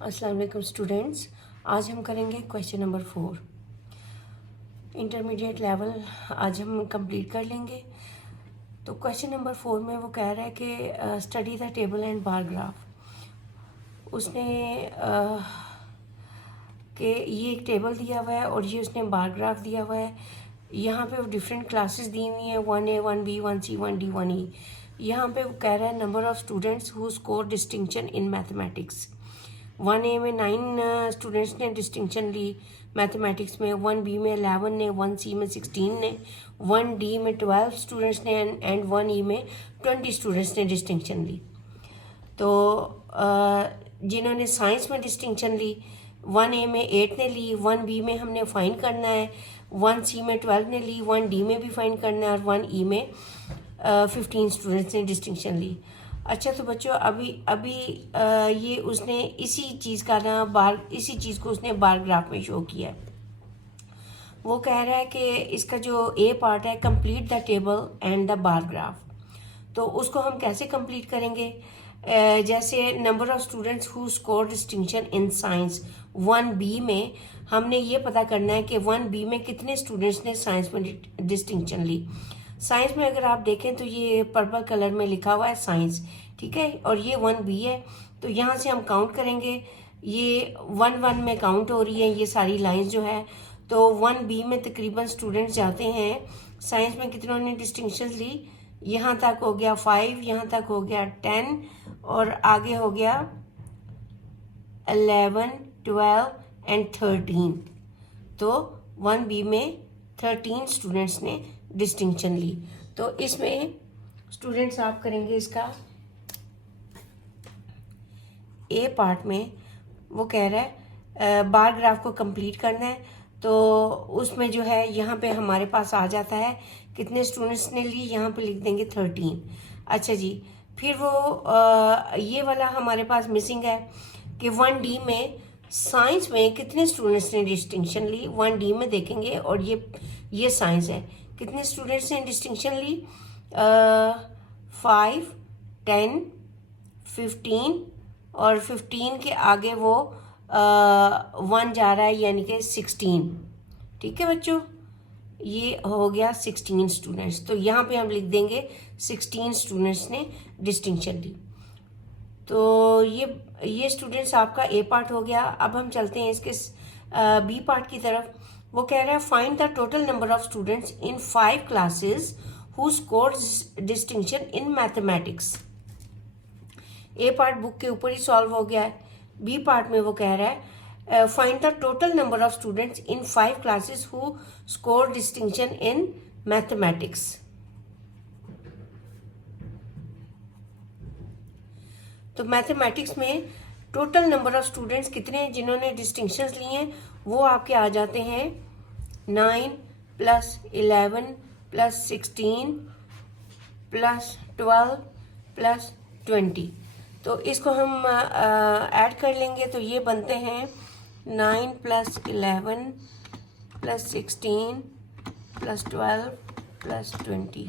अस्सलाम वालेकुम स्टूडेंट्स। आज हम करेंगे क्वेश्चन नंबर 4। इंटरमीडिएट लेवल आज हम कंप्लीट कर लेंगे। तो क्वेश्चन नंबर 4 में वो कह रहा है कि study the table and bar graph. उसने कि ये एक टेबल दिया हुआ है और ये उसने बार ग्राफ दिया हुआ है। यहाँ पे वो डिफरेंट क्लासेस दी हुई हैं, 1A 1B 1C 1D 1E। यहाँ पे वो कह रहा है number of students who score distinction in mathematics. 1A में 9 स्टूडेंट्स ने डिस्टिंक्शन ली मैथमेटिक्स में, 1B में 11 ने, 1C में 16 ने, 1D में 12 स्टूडेंट्स ने एंड 1E में 20 स्टूडेंट्स ने डिस्टिंक्शन ली। तो जिन्होंने साइंस में डिस्टिंक्शन ली, 1A में 8 ने ली, 1B में हमने फाइंड करना है, 1C में 12 ने ली, 1D में भी फाइंड करना है और 1E में 15 स्टूडेंट्स ने डिस्टिंक्शन ली। अच्छा, तो बच्चों अभी ये उसने इसी चीज़ को उसने बार ग्राफ में शो किया है। वो कह रहा है कि इसका जो ए पार्ट है, complete the table and the bar graph. तो उसको हम कैसे कंप्लीट करेंगे? जैसे number of students who score distinction in science 1B में हमने ये पता करना है कि 1B में कितने स्टूडेंट्स ने साइंस में डिस्टिंक्शन ली। साइंस में अगर आप देखें तो ये पर्पल कलर में लिखा हुआ है साइंस, ठीक है, और ये 1B है। तो यहाँ से हम काउंट करेंगे, ये 1 में काउंट हो रही है ये सारी लाइंस जो है। तो 1B में तकरीबन स्टूडेंट्स जाते हैं, साइंस में कितनों ने डिस्टिंक्शन ली, यहाँ तक हो गया 5, यहाँ तक हो गया 10 और आगे हो गया 11, 12 एंड 13। तो 1B में 13 स्टूडेंट्स ने डिस्टिंक्शन ली। तो इसमें स्टूडेंट्स आप करेंगे इसका ए पार्ट में वो कह रहा है बार ग्राफ को कंप्लीट करना है। तो उसमें जो है यहाँ पे हमारे पास आ जाता है कितने स्टूडेंट्स ने ली, यहाँ पे लिख देंगे 13। अच्छा जी, फिर वो ये वाला हमारे पास मिसिंग है कि 1D में साइंस में कितने स्टूडेंट्स ने डिस्टिंक्शन ली। 1D में देखेंगे और ये साइंस है, कितने स्टूडेंट्स ने डिस्टिंक्शन ली, 5, 10, 15 और 15 के आगे वो 1 जा रहा है यानी कि 16। ठीक है बच्चों, ये हो गया 16 स्टूडेंट्स। तो यहाँ पे हम लिख देंगे 16 स्टूडेंट्स ने डिस्टिंक्शन ली। तो ये स्टूडेंट्स आपका ए पार्ट हो गया। अब हम चलते हैं इसके बी पार्ट की तरफ। वो कह रहा है find the total number of students in 5 classes who score distinction in mathematics. A part book के ऊपर ही सॉल्व हो गया है। बी पार्ट में वो कह रहा है find the total number of students in 5 classes who score distinction in mathematics. तो मैथमेटिक्स में टोटल नंबर ऑफ स्टूडेंट्स कितने जिन्होंने डिस्टिंक्शंस लिए हैं वो आपके आ जाते हैं 9 + 11 + 16 + 12 + 20। तो इसको हम ऐड कर लेंगे तो ये बनते हैं 9 + 11 + 16 + 12 + 20।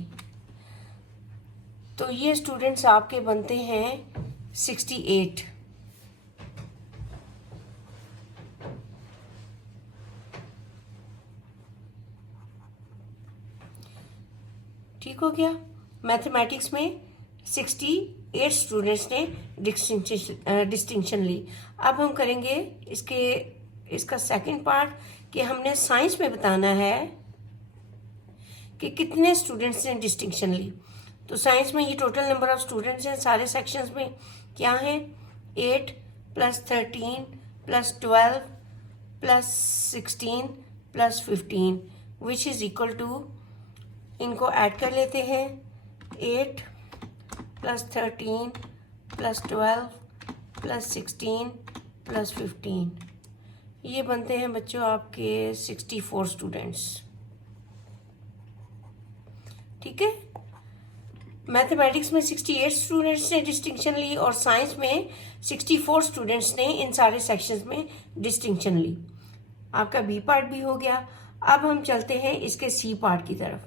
तो ये स्टूडेंट्स आपके बनते हैं 68। ठीक हो गया। मैथमेटिक्स में 68 स्टूडेंट्स ने डिस्टिंक्शन ली। अब हम करेंगे इसका सेकंड पार्ट कि हमने साइंस में बताना है कि कितने स्टूडेंट्स ने डिस्टिंक्शन ली। तो साइंस में ये टोटल नंबर ऑफ स्टूडेंट्स हैं सारे सेक्शंस में क्या है, 8 + 13 + 12 + 16 + 15 विच इज इक्वल टू, इनको ऐड कर लेते हैं, 8 + 13 + 12 + 16 + 15। ये बनते हैं बच्चों आपके 64 स्टूडेंट्स। ठीक है, मैथमेटिक्स में 68 स्टूडेंट्स ने डिस्टिंक्शन ली और साइंस में 64 स्टूडेंट्स ने इन सारे सेक्शंस में डिस्टिंक्शन ली। आपका बी पार्ट भी हो गया। अब हम चलते हैं इसके सी पार्ट की तरफ।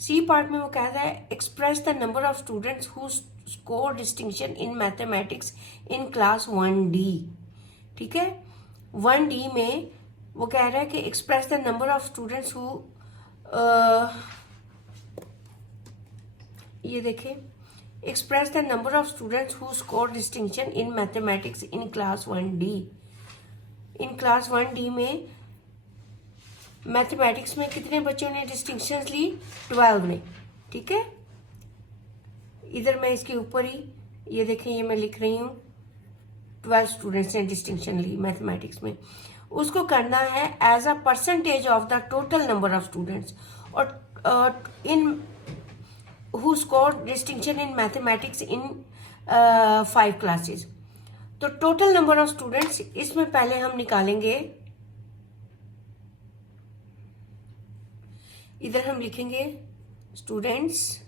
सी पार्ट में वो कहता है express the number of students who score distinction in mathematics in class 1D। ठीक है, 1D में वो कह रहा है कि express the number of students who, ये देखें, express the number of students who score distinction in mathematics in class 1D। in class 1D में मैथमेटिक्स में कितने बच्चों ने डिस्टिंक्शंस ली? 12 ने। ठीक है, इधर मैं इसके ऊपर ही ये देखें, ये मैं लिख रही हूँ 12 स्टूडेंट्स ने डिस्टिंक्शन ली मैथमेटिक्स में। उसको करना है as a percentage of the total number of students, और in who scored distinction in mathematics in 5 classes। तो टोटल नंबर ऑफ स्टूडेंट्स इसमें पहले हम निकालेंगे, इधर हम लिखेंगे students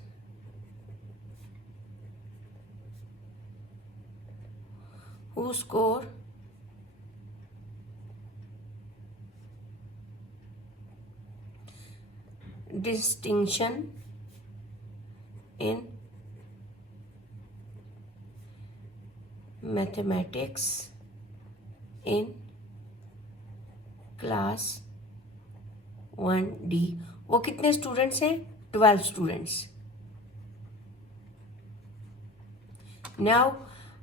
who score distinction in mathematics in class 1D। वो कितने स्टूडेंट्स हैं? 12 स्टूडेंट्स। नाउ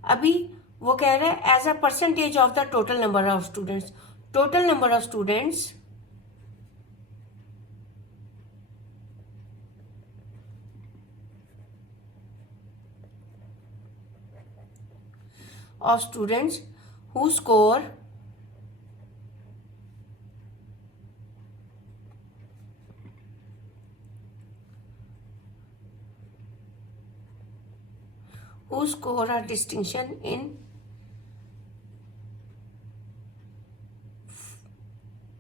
अभी वो कह रहा है as a percentage of the total number of students. Total number of students of students who score a distinction in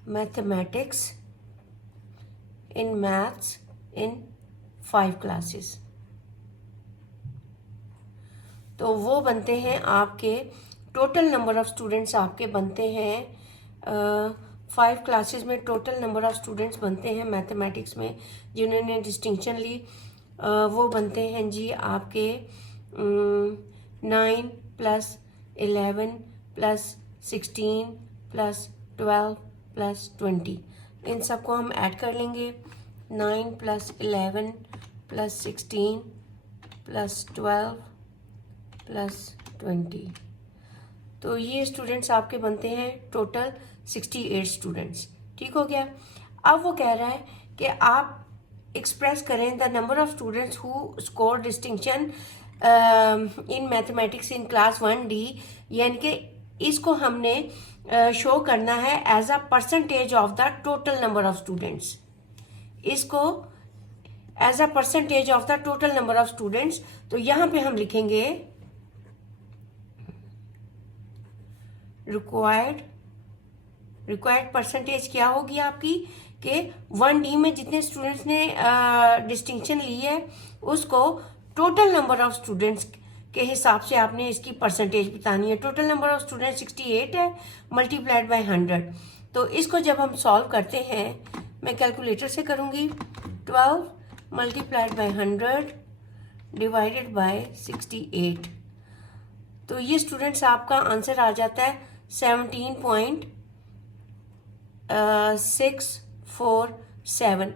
mathematics in maths in 5 classes। तो वो बनते हैं आपके, टोटल नंबर ऑफ स्टूडेंट्स आपके बनते हैं 5 क्लासेस में टोटल नंबर ऑफ स्टूडेंट्स बनते हैं मैथमेटिक्स में जिन्होंने डिस्टिंक्शन ली, वो बनते हैं जी आपके 9 + 11 + 16 + 12 + 20। इन सबको हम ऐड कर लेंगे, 9 + 11 + 16 + 12 + 20। तो ये स्टूडेंट्स आपके बनते हैं टोटल 68 स्टूडेंट्स। ठीक हो गया। अब वो कह रहा है कि आप एक्सप्रेस करें the number of students who score distinction in mathematics in class 1D, यानी कि इसको हमने शो करना है as a percentage of the total number of students. इसको as a percentage of the total number of students, तो यहाँ पे हम लिखेंगे रिक्वायर्ड परसेंटेज क्या होगी आपकी कि 1D में जितने स्टूडेंट्स ने डिस्टिंक्शन ली है उसको टोटल नंबर ऑफ स्टूडेंट्स के हिसाब से आपने इसकी परसेंटेज बतानी है। टोटल नंबर ऑफ स्टूडेंट 68 है मल्टीप्लाइड बाय 100। तो इसको जब हम सॉल्व करते हैं, मैं कैलकुलेटर से करूंगी, 12 मल्टीप्लाइड बाय 100 डिवाइडेड बाय 68। तो ये स्टूडेंट्स आपका आंसर आ जाता है 17.647।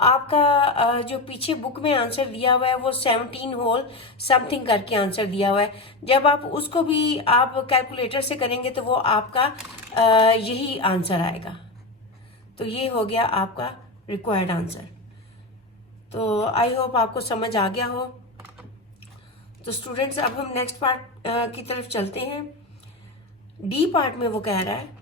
आपका जो पीछे बुक में आंसर दिया हुआ है वो 17 होल समथिंग करके आंसर दिया हुआ है। जब आप उसको भी आप कैलकुलेटर से करेंगे तो वो आपका यही आंसर आएगा। तो ये हो गया आपका रिक्वायर्ड आंसर। तो आई होप आपको समझ आ गया हो। तो स्टूडेंट्स अब हम नेक्स्ट पार्ट की तरफ चलते हैं। डी पार्ट में वो कह रहा है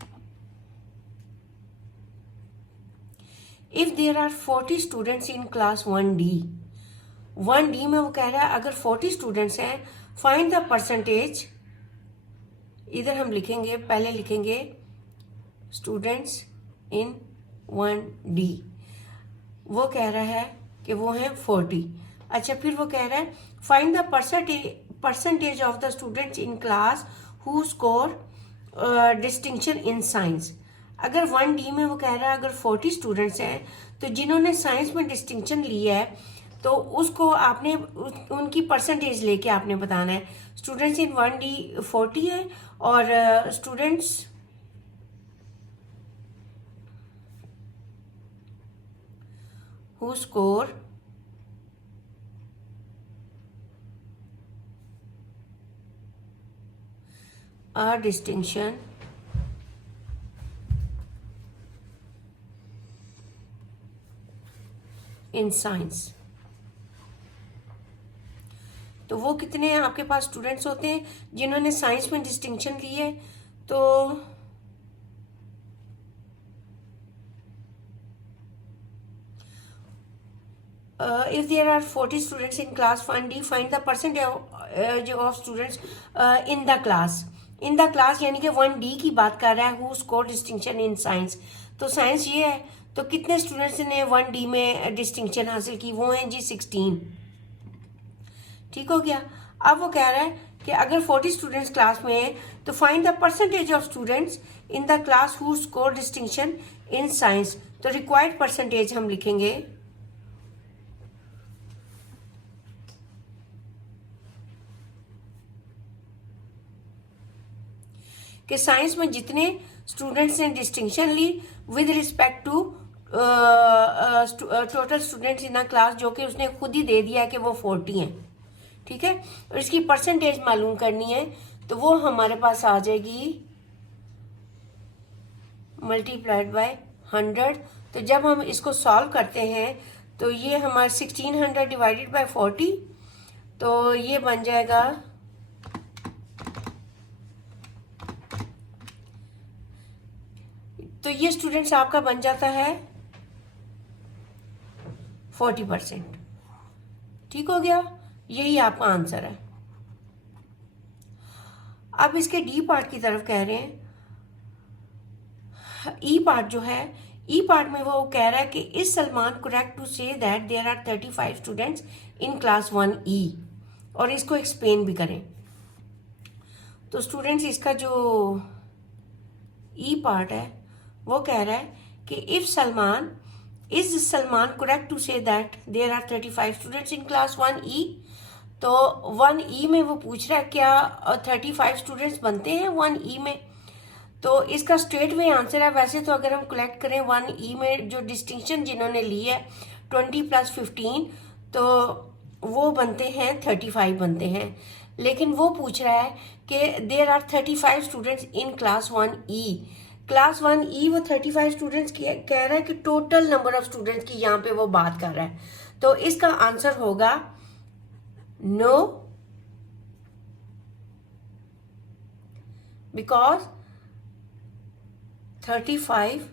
if there are 40 students in class 1D। 1D में वो कह रहा है अगर 40 स्टूडेंट्स हैं, फाइंड द परसेंटेज। इधर हम लिखेंगे, पहले लिखेंगे स्टूडेंट्स इन 1D। वो कह रहा है कि वो हैं 40। अच्छा, फिर वो कह रहा है find the percentage of the students in class who score distinction in science. अगर 1D में वो कह रहा है अगर 40 स्टूडेंट्स हैं तो जिन्होंने साइंस में डिस्टिंक्शन लिया है तो उसको आपने उनकी परसेंटेज लेके आपने बताना है। स्टूडेंट्स इन 1D 40 है और students who score a distinction in science। तो वो कितने आपके पास स्टूडेंट्स होते हैं जिन्होंने साइंस में डिस्टिंक्शन ली है? तो if there are 40 students in class 1D, find the percentage of students in the class। In the class यानी कि 1D की बात कर रहा है, who score distinction in science. तो साइंस ये है, तो कितने स्टूडेंट्स ने 1D में डिस्टिंक्शन हासिल की? वो हैं जी 16। ठीक हो गया। अब वो कह रहा है कि अगर 40 स्टूडेंट्स क्लास में हैं तो find the percentage of students in the class who score distinction in science. तो रिक्वायर्ड परसेंटेज हम लिखेंगे कि साइंस में जितने स्टूडेंट्स ने डिस्टिंक्शन ली with respect to total students in a class, जो कि उसने खुद ही दे दिया है कि वो 40 हैं। ठीक है, और इसकी परसेंटेज मालूम करनी है तो वो हमारे पास आ जाएगी मल्टीप्लाइड बाय 100। तो जब हम इसको सॉल्व करते हैं तो ये हमारा 1600 डिवाइडेड बाय 40, तो ये बन जाएगा तो ये स्टूडेंट्स आपका बन जाता है 40%। ठीक हो गया, यही आपका आंसर है। अब इसके डी पार्ट की तरफ कह रहे हैं, ई पार्ट जो है, ई पार्ट में वो कह रहा है कि is Salman correct to say that there are 35 students in class 1E, और इसको एक्सप्लेन भी करें। तो स्टूडेंट्स इसका जो ई पार्ट है वो कह रहा है कि is Salman correct to say that there are 35 students in class 1E। तो 1E में वो पूछ रहा है क्या 35 स्टूडेंट्स बनते हैं 1E में? तो इसका स्ट्रेट वे आंसर है। वैसे तो अगर हम कलेक्ट करें 1E में जो डिस्टिंक्शन जिन्होंने ली है 20 + 15, तो वो बनते हैं 35 बनते हैं। लेकिन वो पूछ रहा है कि there are 35 students in class 1E। क्लास 1E वो 35 स्टूडेंट्स कह रहा है कि टोटल नंबर ऑफ स्टूडेंट्स की यहाँ पे वो बात कर रहा है। तो इसका आंसर होगा no, because 35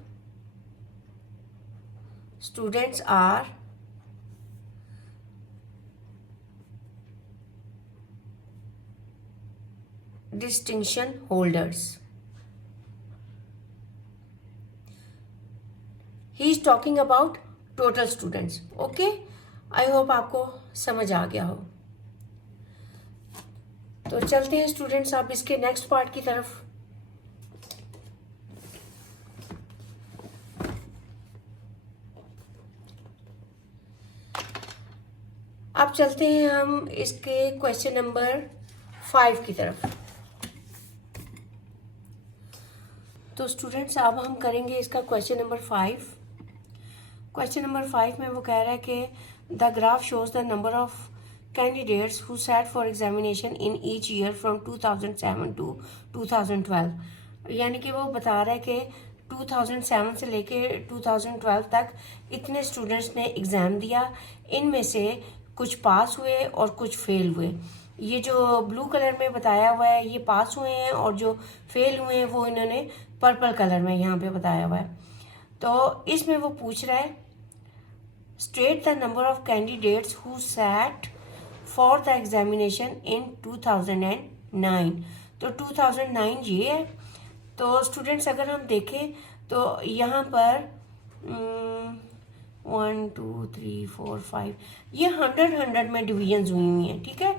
students are distinction holders। He is talking about total students। Okay, I hope आपको समझ आ गया हो। तो चलते हैं स्टूडेंट्स आप इसके नेक्स्ट पार्ट की तरफ। अब चलते हैं हम इसके क्वेश्चन नंबर 5 की तरफ। तो स्टूडेंट्स अब हम करेंगे इसका क्वेश्चन नंबर 5। क्वेश्चन नंबर 5 में वो कह रहा है कि the graph shows the number of candidates who sat for examination in each year from 2007 to 2012। यानी कि वो बता रहा है कि 2007 से लेके 2012 तक इतने स्टूडेंट्स ने एग्ज़ाम दिया, इनमें से कुछ पास हुए और कुछ फेल हुए। ये जो ब्लू कलर में बताया हुआ है ये पास हुए हैं, और जो फेल हुए हैं वो इन्होंने पर्पल कलर में यहाँ पे बताया हुआ है। तो इसमें वो पूछ रहा है state the number of candidates who sat for the examination in 2009। तो 2009 ये है। तो स्टूडेंट्स अगर हम देखें तो यहाँ पर 1 2 3 4 5 ये 100 में डिवीजन्स हुई हैं। ठीक है,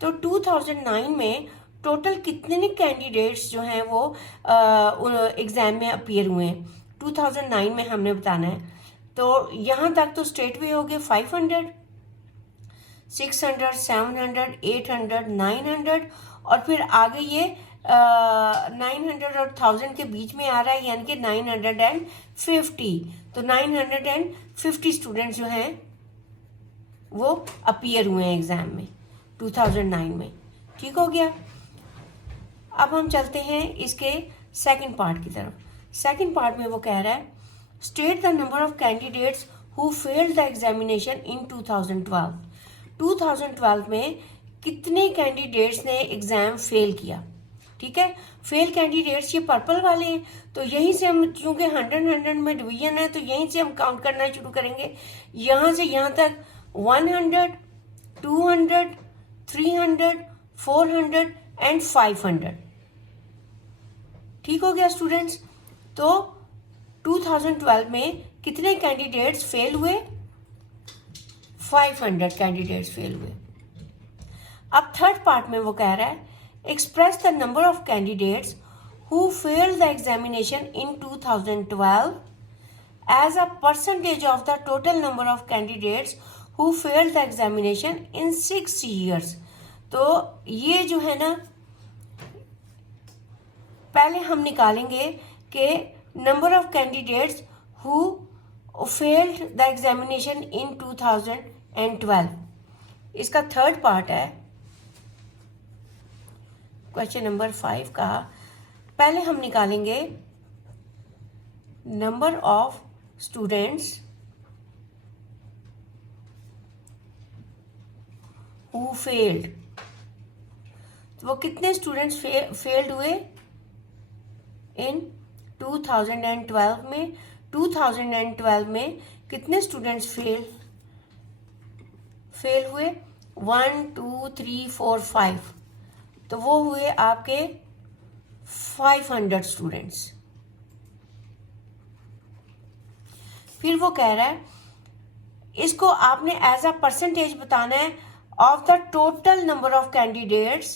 तो 2009 में टोटल कितने कैंडिडेट्स जो हैं वो एग्ज़ाम में अपीयर हुए हैं 2009 में हमने बताना है। तो यहाँ तक तो स्ट्रेट वे हो गए 500। 600, 700, 800, 900 और फिर आगे ये 900 और 1000 के बीच में आ रहा है, यानी कि 950। तो 950 स्टूडेंट्स जो हैं वो अपीयर हुए हैं एग्ज़ाम में 2009 में। ठीक हो गया। अब हम चलते हैं इसके सेकंड पार्ट की तरफ। सेकंड पार्ट में वो कह रहा है state the number of candidates who failed the examination in 2012। 2012 में कितने कैंडिडेट्स ने एग्ज़ाम फेल किया। ठीक है, फेल कैंडिडेट्स ये पर्पल वाले हैं, तो यहीं से हम, चूंकि 100 में डिवीजन है, तो यहीं से हम काउंट करना शुरू करेंगे। यहाँ से यहाँ तक 100, 200, 300, 400 एंड 500। ठीक हो गया स्टूडेंट्स। तो 2012 में कितने कैंडिडेट्स फेल हुए? 500 कैंडिडेट्स फेल हुए। अब थर्ड पार्ट में वो कह रहा है express the number of candidates who failed the examination in 2012 as a percentage of the total number of candidates who failed the examination in 6 years। तो ये जो है ना, पहले हम निकालेंगे कि number of candidates who failed the examination in 2012। इसका थर्ड पार्ट है क्वेश्चन नंबर 5 का। पहले हम निकालेंगे number of students who failed. तो वो कितने स्टूडेंट्स फेल्ड हुए इन 2012 में? 2012 में कितने स्टूडेंट्स फेल हुए? 1, 2, 3, 4, 5। तो वो हुए आपके 500 स्टूडेंट्स। फिर वो कह रहा है इसको आपने एज अ परसेंटेज बताना है of the total number of candidates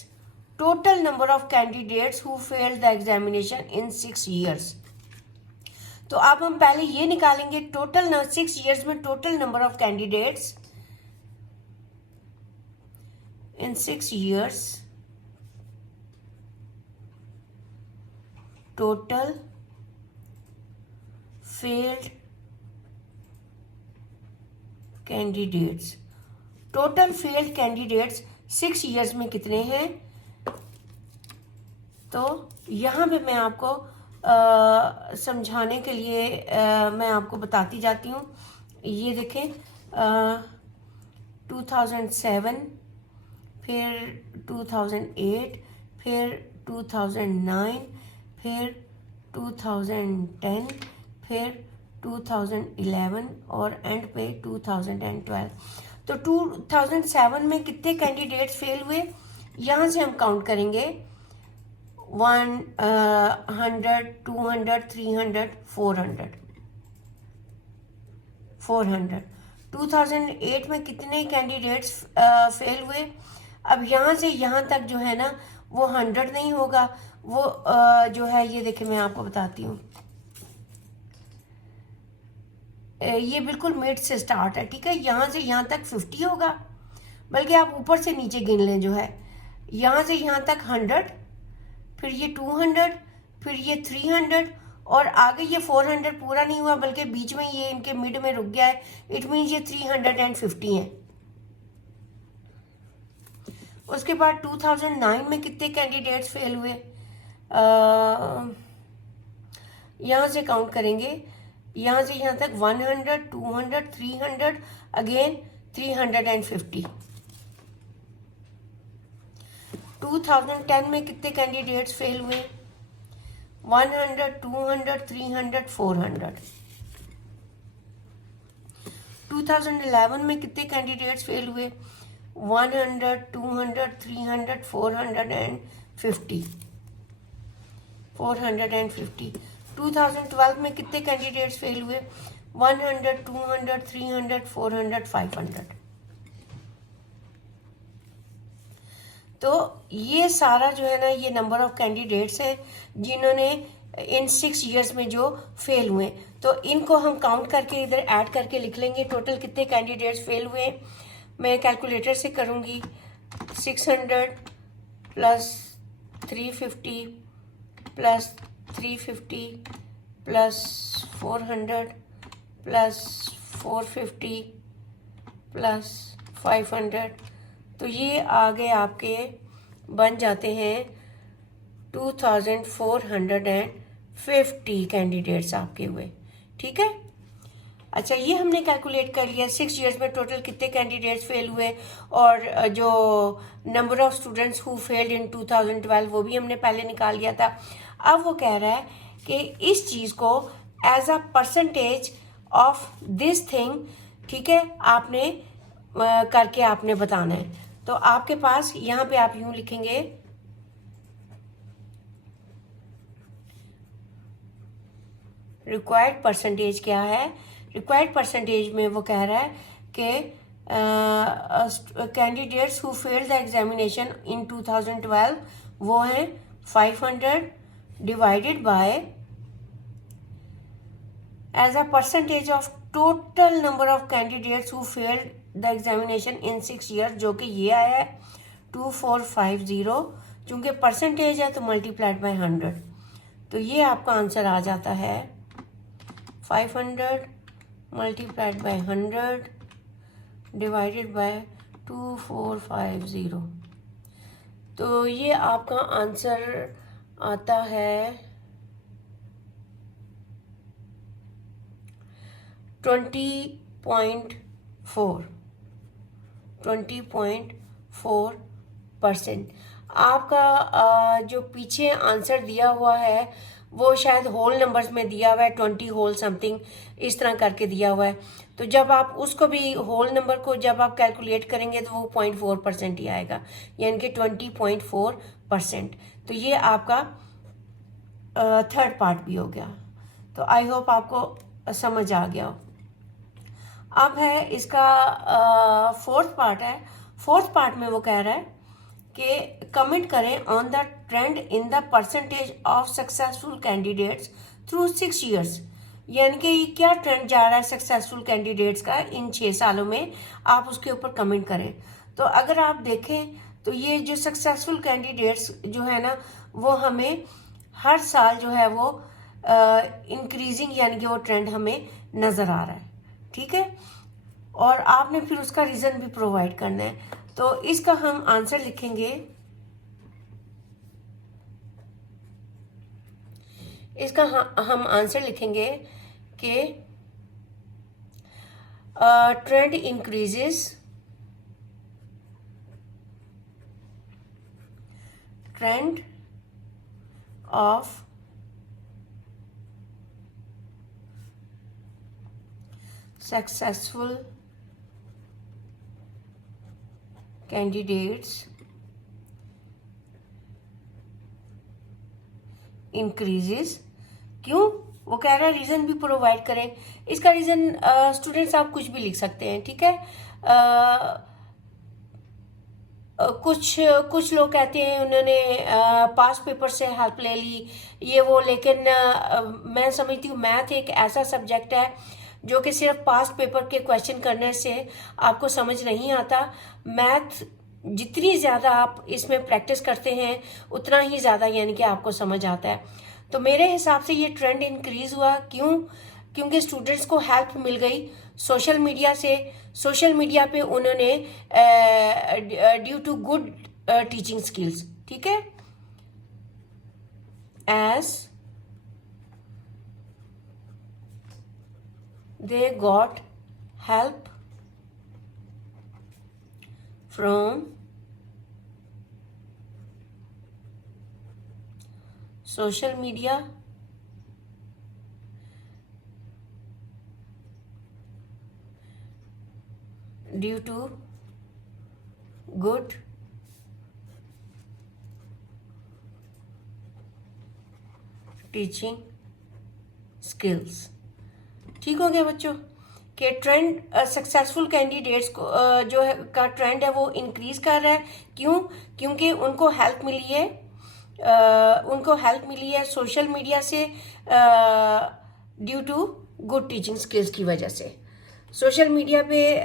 who failed the examination in 6 years। तो अब हम पहले ये निकालेंगे टोटल 6 years में total number of candidates in 6 years, total failed candidates. Total failed candidates 6 years में कितने हैं? तो यहाँ पे मैं आपको समझाने के लिए मैं आपको बताती जाती हूँ। ये देखें 2007, फिर 2008, फिर 2009, फिर 2010, फिर 2011 और एंड पे 2012। तो 2007 में कितने कैंडिडेट्स फेल हुए? यहाँ से हम काउंट करेंगे 100, 200, 300, 400। 2008 में कितने कैंडिडेट्स फेल हुए? अब यहाँ से यहाँ तक जो है ना वो 100 नहीं होगा, वो जो है ये देखिए मैं आपको बताती हूँ, ये बिल्कुल मिड से स्टार्ट है। ठीक है, यहाँ से यहाँ तक 50 होगा, बल्कि आप ऊपर से नीचे गिन लें। जो है यहाँ से यहाँ तक 100, फिर ये 200, फिर ये 300 और आगे ये 400 पूरा नहीं हुआ, बल्कि बीच में ये इनके मिड में रुक गया है। इट मीन्स ये 350 है। उसके बाद 2009 में कितने कैंडिडेट्स फेल हुए? यहाँ से काउंट करेंगे, यहाँ से यहाँ तक 100, 200, 300, अगेन 350। 2010 में कितने कैंडिडेट्स फेल हुए? 100, 200, 300, 400। 2011 में कितने कैंडिडेट्स फेल हुए? 100, 200, 300, 450। 2012 में कितने कैंडिडेट्स फेल हुए? 100, 200, 300, 400, 500। तो ये सारा जो है ना, ये नंबर ऑफ कैंडिडेट्स हैं जिन्होंने इन 6 years में जो फेल हुए। तो इनको हम काउंट करके इधर ऐड करके लिख लेंगे टोटल कितने कैंडिडेट्स फेल हुए। मैं कैलकुलेटर से करूँगी। 600 plus 350 plus 350 plus 400 plus 450 plus 500, तो ये आगे आपके बन जाते हैं 2450 कैंडिडेट्स आपके हुए। ठीक है, अच्छा ये हमने कैलकुलेट कर लिया 6 इयर्स में टोटल कितने कैंडिडेट्स फेल हुए, और जो number of students who failed in 2012 वो भी हमने पहले निकाल लिया था। अब वो कह रहा है कि इस चीज़ को as a percentage of this thing, ठीक है, आपने करके आपने बताना है। तो आपके पास यहाँ पे आप यूं लिखेंगे, रिक्वायर्ड परसेंटेज क्या है। रिक्वायर्ड परसेंटेज में वो कह रहा है कि candidates who failed the examination in 2012 वो हैं 500 divided by as a percentage of total number of candidates who failed the examination in 6 years, जो कि ये आया है 2450। चूंकि परसेंटेज है तो मल्टीप्लाइड बाय 100, तो ये आपका आंसर आ जाता है 500 मल्टीप्लाइड बाय 100 डिवाइडेड बाय 2450। तो ये आपका आंसर आता है 20.4%। आपका जो पीछे आंसर दिया हुआ है वो शायद होल नंबर्स में दिया हुआ है, 20 होल समथिंग इस तरह करके दिया हुआ है। तो जब आप उसको भी होल नंबर को जब आप कैलकुलेट करेंगे तो वो 0.4% ही आएगा, यानी कि 20.4%। तो ये आपका थर्ड पार्ट भी हो गया। तो आई होप आपको समझ आ गया हो। अब है इसका फोर्थ पार्ट है। फोर्थ पार्ट में वो कह रहा है कि कमेंट करें on the trend in the percentage of successful candidates through 6 years, यानी कि क्या ट्रेंड जा रहा है सक्सेसफुल कैंडिडेट्स का इन 6 सालों में, आप उसके ऊपर कमेंट करें। तो अगर आप देखें तो ये जो सक्सेसफुल कैंडिडेट्स जो है ना वो हमें हर साल जो है वो इंक्रीजिंग यानी कि वो ट्रेंड हमें नज़र आ रहा है। ठीक है, और आपने फिर उसका रीज़न भी प्रोवाइड करना है। तो इसका हम आंसर लिखेंगे, इसका हम आंसर लिखेंगे कि trend increases, trend of successful candidates increases। क्यों, वो कह रहा है रीज़न भी प्रोवाइड करें। इसका रीज़न स्टूडेंट्स आप कुछ भी लिख सकते हैं। ठीक है, कुछ लोग कहते हैं उन्होंने पास पेपर से हेल्प ले ली ये वो, लेकिन मैं समझती हूँ मैथ एक ऐसा सब्जेक्ट है जो कि सिर्फ पास पेपर के क्वेश्चन करने से आपको समझ नहीं आता। मैथ जितनी ज़्यादा आप इसमें प्रैक्टिस करते हैं उतना ही ज़्यादा यानी कि आपको समझ आता है। तो मेरे हिसाब से ये ट्रेंड इंक्रीज़ हुआ। क्यों, क्योंकि स्टूडेंट्स को हेल्प मिल गई सोशल मीडिया से। सोशल मीडिया पे उन्होंने due to good teaching skills, ठीक है, as they got help from social media due to good teaching skills. ठीक हो गया बच्चों कि ट्रेंड सक्सेसफुल कैंडिडेट्स को जो है का ट्रेंड है वो इंक्रीज कर रहा है। क्यों, क्योंकि उनको हेल्प मिली है, सोशल मीडिया से due to good teaching skills की वजह से। सोशल मीडिया पे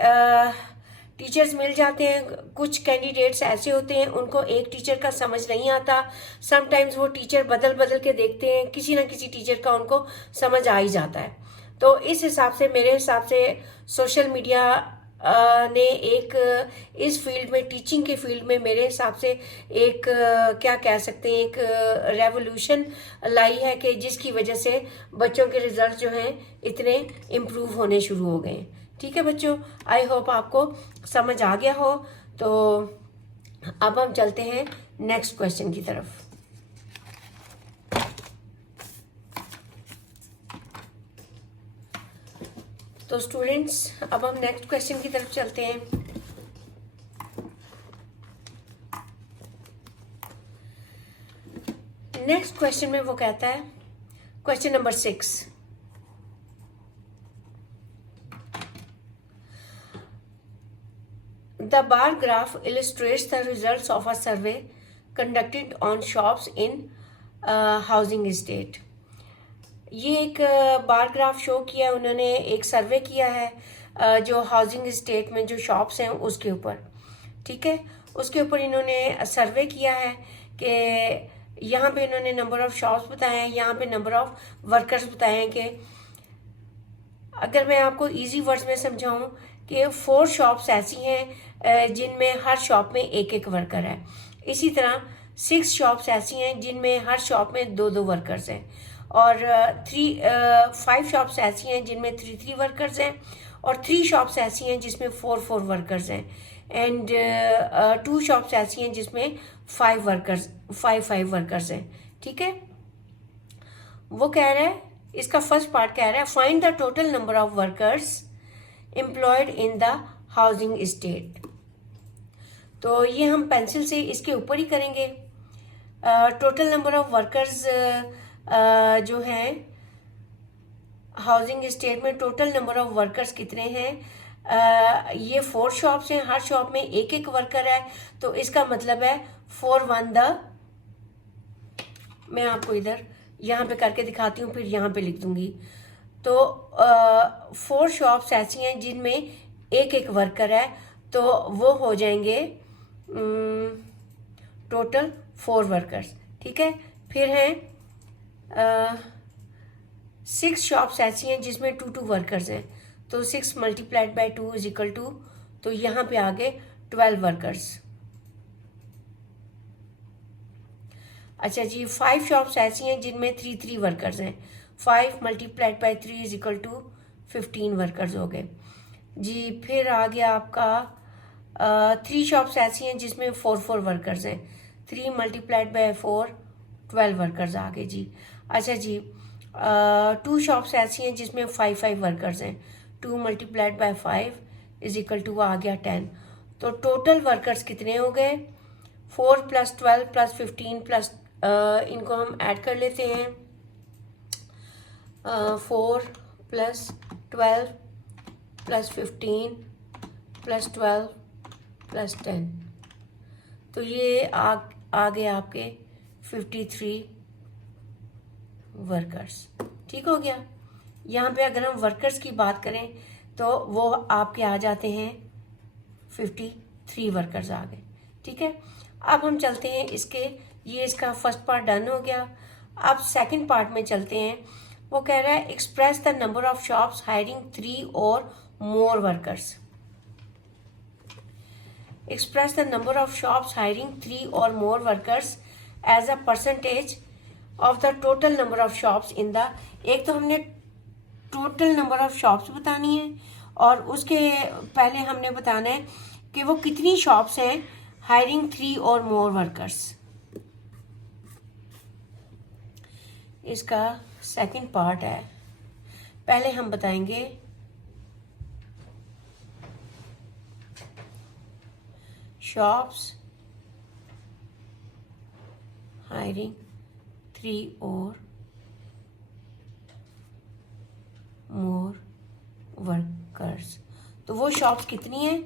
टीचर्स मिल जाते हैं, कुछ कैंडिडेट्स ऐसे होते हैं उनको एक टीचर का समझ नहीं आता, समटाइम्स वो टीचर बदल बदल के देखते हैं, किसी ना किसी टीचर का उनको समझ आ ही जाता है। तो इस हिसाब से, मेरे हिसाब से सोशल मीडिया ने एक इस फील्ड में, टीचिंग के फील्ड में मेरे हिसाब से एक क्या कह सकते हैं, एक रेवोल्यूशन लाई है कि जिसकी वजह से बच्चों के रिजल्ट जो हैं इतने इम्प्रूव होने शुरू हो गए। ठीक है बच्चों, आई होप आपको समझ आ गया हो। तो अब हम चलते हैं नेक्स्ट क्वेश्चन की तरफ। तो स्टूडेंट्स, अब हम नेक्स्ट क्वेश्चन की तरफ चलते हैं। नेक्स्ट क्वेश्चन में वो कहता है, question number 6, the bar graph illustrates the results of a survey conducted on shops in housing estate। ये एक बार ग्राफ शो किया उन्होंने, एक सर्वे किया है जो हाउसिंग स्टेट में जो शॉप्स हैं उसके ऊपर। ठीक है, उसके ऊपर इन्होंने सर्वे किया है कि यहाँ पे इन्होंने नंबर ऑफ शॉप्स बताए हैं, यहाँ पे नंबर ऑफ वर्कर्स बताए हैं। कि अगर मैं आपको इजी वर्ड्स में समझाऊं कि 4 शॉप्स ऐसी हैं जिनमें हर शॉप में एक एक वर्कर है। इसी तरह 6 शॉप्स ऐसी हैं जिनमें हर शॉप में 2-2 वर्कर्स हैं। और 5 शॉप्स ऐसी हैं जिनमें 3-3 वर्कर्स हैं। और 3 शॉप्स ऐसी हैं जिसमें 4-4 वर्कर्स हैं। एंड 2 शॉप्स ऐसी हैं जिसमें 5 वर्कर्स हैं। ठीक है, वो कह रहा है, इसका फर्स्ट पार्ट कह रहा है, find the total number of workers employed in the housing state. तो ये हम पेंसिल से इसके ऊपर ही करेंगे। टोटल नंबर ऑफ वर्कर्स जो हैं हाउसिंग स्टेट में, टोटल नंबर ऑफ वर्कर्स कितने हैं। ये 4 शॉप्स हैं, हर शॉप में एक एक वर्कर है। तो इसका मतलब है 4-1 द, मैं आपको इधर यहाँ पे करके दिखाती हूँ, फिर यहाँ पे लिख दूंगी। तो 4 शॉप्स ऐसी हैं जिनमें एक एक वर्कर है, तो वो हो जाएंगे टोटल 4 वर्कर्स। ठीक है, फिर हैं 6 शॉप्स ऐसी हैं जिसमें 2-2 वर्कर्स हैं। तो 6 multiplied by 2 is equal to, तो यहाँ पे आ गए 12 वर्कर्स। अच्छा जी, 5 शॉप्स ऐसी हैं जिनमें 3-3 वर्कर्स हैं। 5 multiplied by 3 is equal to 15 workers हो गए जी। फिर आ गया आपका 3 शॉप्स ऐसी हैं जिसमें 4-4 वर्कर्स हैं। 3 मल्टीप्लाइड बाई 4 12 वर्कर्स आ गए जी। अच्छा जी, 2 शॉप्स ऐसी हैं जिसमें 5-5 वर्कर्स हैं। 2 multiplied by 5 is equal to आ गया 10। तो टोटल वर्कर्स कितने हो गए, 4 + 12 + 15 प्लस इनको हम ऐड कर लेते हैं। 4 + 12 + 15 + 12 + 10, तो ये आ गए आपके 53 वर्कर्स। ठीक हो गया। यहाँ पे अगर हम वर्कर्स की बात करें तो वो आपके आ जाते हैं 53 वर्कर्स आ गए। ठीक है, अब हम चलते हैं ये इसका फर्स्ट पार्ट डन हो गया। अब सेकंड पार्ट में चलते हैं। वो कह रहा है, express the number of shops hiring 3 और more workers. Express the number of shops hiring 3 और more workers as a percentage of the total number of shops in the. एक तो हमने टोटल नंबर ऑफ शॉप्स बतानी है, और उसके पहले हमने बताना है कि वो कितनी शॉप्स हैं हायरिंग 3 और मोर वर्कर्स। इसका सेकंड पार्ट है। पहले हम बताएंगे शॉप्स हायरिंग 3 और मोर वर्कर्स। तो वो शॉप्स कितनी हैं,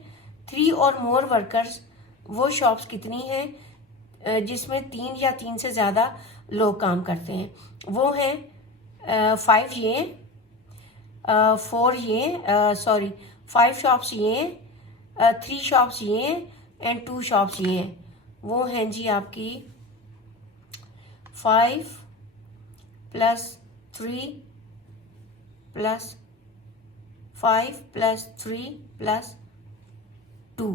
3 और मोर वर्कर्स। वो शॉप्स कितनी हैं जिसमें 3 या 3 से ज़्यादा लोग काम करते हैं। वो हैं 5 ये 4 ये 5 शॉप्स ये 3 शॉप्स ये हैं एंड 2 शॉप्स ये हैं, वो हैं जी आपकी 5 + 3 + 5 + 3 + 2।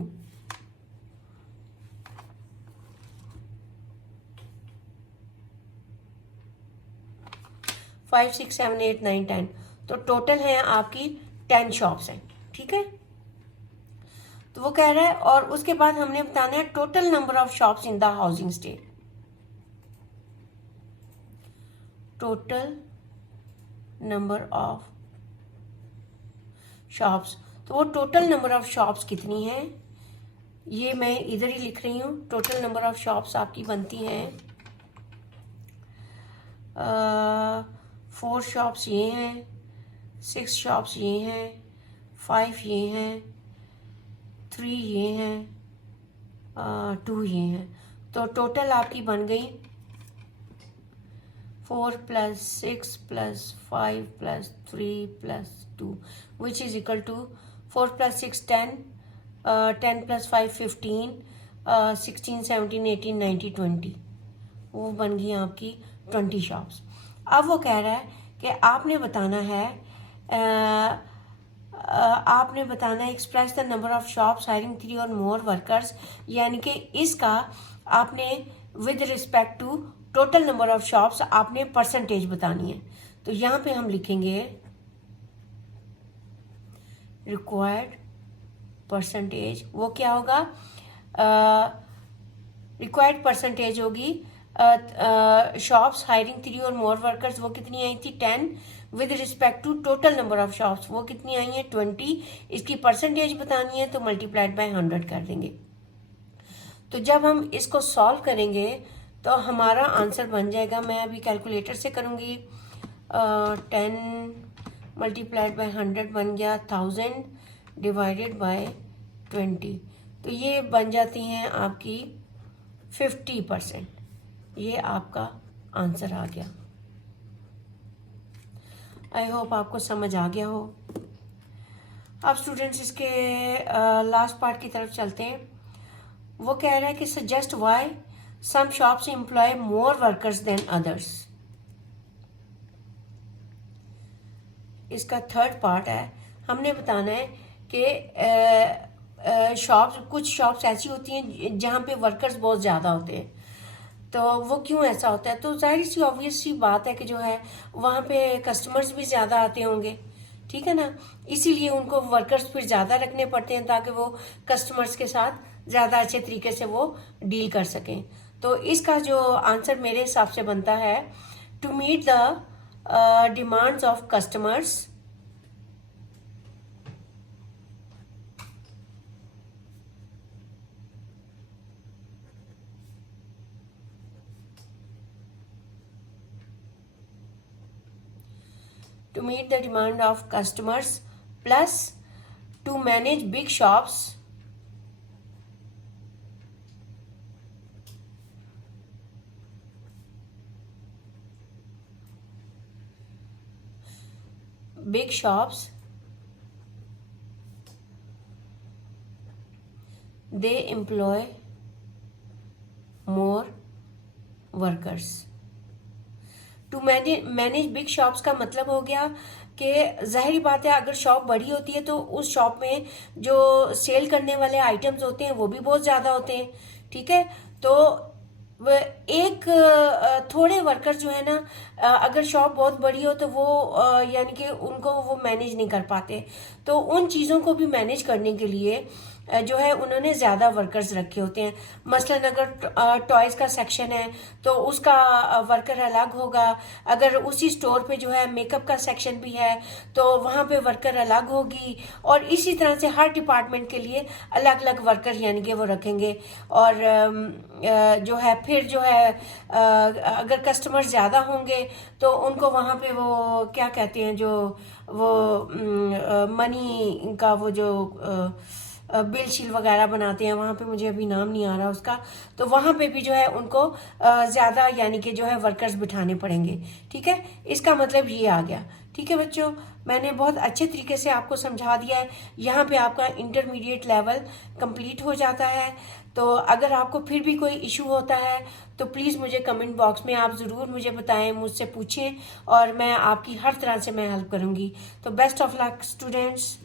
5 6 7 8 9 10, तो टोटल है आपकी 10 शॉप्स हैं, ठीक है। तो वो कह रहा है, और उसके बाद हमने बताना है total number of shops in the housing state. Total number of shops, तो वो टोटल नंबर ऑफ शॉप्स कितनी है, ये मैं इधर ही लिख रही हूँ। टोटल नंबर ऑफ शॉप्स आपकी बनती हैं 4 शॉप्स ये हैं, 6 शॉप्स ये हैं, 5 ये हैं, 3 ये हैं, 2 ये हैं। तो टोटल आपकी बन गई 4 + 6 + 5 + 3 + 2 which is equal to 4 + 6 10, 10 + 5 15, 16 17 18 19 20, वो बन गई आपकी 20 शॉप्स। अब वो कह रहा है कि आपने बताना है express the number of shops hiring 3 और मोर वर्कर्स, यानी कि इसका आपने with respect to total number of shops आपने परसेंटेज बतानी है। तो यहाँ पे हम लिखेंगे रिक्वायर्ड परसेंटेज, वो क्या होगा, रिक्वायर्ड परसेंटेज होगी शॉप्स हायरिंग 3 और मोर वर्कर्स, वो कितनी आई थी 10, with respect to total number of shops वो कितनी आई हैं 20, इसकी परसेंटेज बतानी है तो मल्टीप्लाइड बाय 100 कर देंगे। तो जब हम इसको सॉल्व करेंगे तो हमारा आंसर बन जाएगा, मैं अभी कैलकुलेटर से करूँगी, 10 मल्टीप्लाइड बाय 100 बन गया 1000 डिवाइडेड बाय 20, तो ये बन जाती हैं आपकी 50%। ये आपका आंसर आ गया। आई होप आपको समझ आ गया हो। अब स्टूडेंट्स इसके लास्ट पार्ट की तरफ चलते हैं। वो कह रहा है कि सजेस्ट वाई सम शॉप्स एम्प्लॉय मोर वर्कर्स देन अदर्स। इसका थर्ड पार्ट है, हमने बताना है कि कुछ शॉप्स ऐसी होती हैं जहाँ पे वर्कर्स बहुत ज़्यादा होते हैं, तो वो क्यों ऐसा होता है, तो जाहिर सी ऑब्वियस सी बात है कि जो है वहाँ पे कस्टमर्स भी ज़्यादा आते होंगे, ठीक है ना, इसीलिए उनको वर्कर्स फिर ज़्यादा रखने पड़ते हैं ताकि वो कस्टमर्स के साथ ज़्यादा अच्छे तरीके से वो डील कर सकें। तो इसका जो आंसर मेरे हिसाब से बनता है, to meet the demands of customers, to meet the demand of customers plus to manage big shops, they employ more workers। To manage big shops का मतलब हो गया कि जाहिर बात है अगर शॉप बड़ी होती है तो उस शॉप में जो सेल करने वाले आइटम्स होते हैं वो भी बहुत ज़्यादा होते हैं, ठीक है। तो एक थोड़े वर्कर्स जो है ना, अगर शॉप बहुत बड़ी हो तो वो यानी कि उनको वो मैनेज नहीं कर पाते, तो उन चीज़ों को भी मैनेज करने के लिए जो है उन्होंने ज़्यादा वर्कर्स रखे होते हैं। मसलन अगर टॉयज़ का सेक्शन है तो उसका वर्कर अलग होगा, अगर उसी स्टोर पे जो है मेकअप का सेक्शन भी है तो वहाँ पे वर्कर अलग होगी, और इसी तरह से हर डिपार्टमेंट के लिए अलग अलग वर्कर यानी कि वो रखेंगे। और जो है फिर जो है अगर कस्टमर ज़्यादा होंगे तो उनको वहाँ पे वो क्या कहते हैं, जो वो मनी का वो जो बिल शील वगैरह बनाते हैं, वहाँ पे मुझे अभी नाम नहीं आ रहा उसका, तो वहाँ पे भी जो है उनको ज़्यादा यानी कि जो है वर्कर्स बिठाने पड़ेंगे, ठीक है। इसका मतलब ये आ गया, ठीक है बच्चों, मैंने बहुत अच्छे तरीके से आपको समझा दिया है। यहाँ पे आपका इंटरमीडिएट लेवल कंप्लीट हो जाता है। तो अगर आपको फिर भी कोई इशू होता है तो प्लीज़ मुझे कमेंट बॉक्स में आप ज़रूर मुझे बताएं, मुझसे पूछें और मैं आपकी हर तरह से मैं हेल्प करूँगी। तो बेस्ट ऑफ लक स्टूडेंट्स।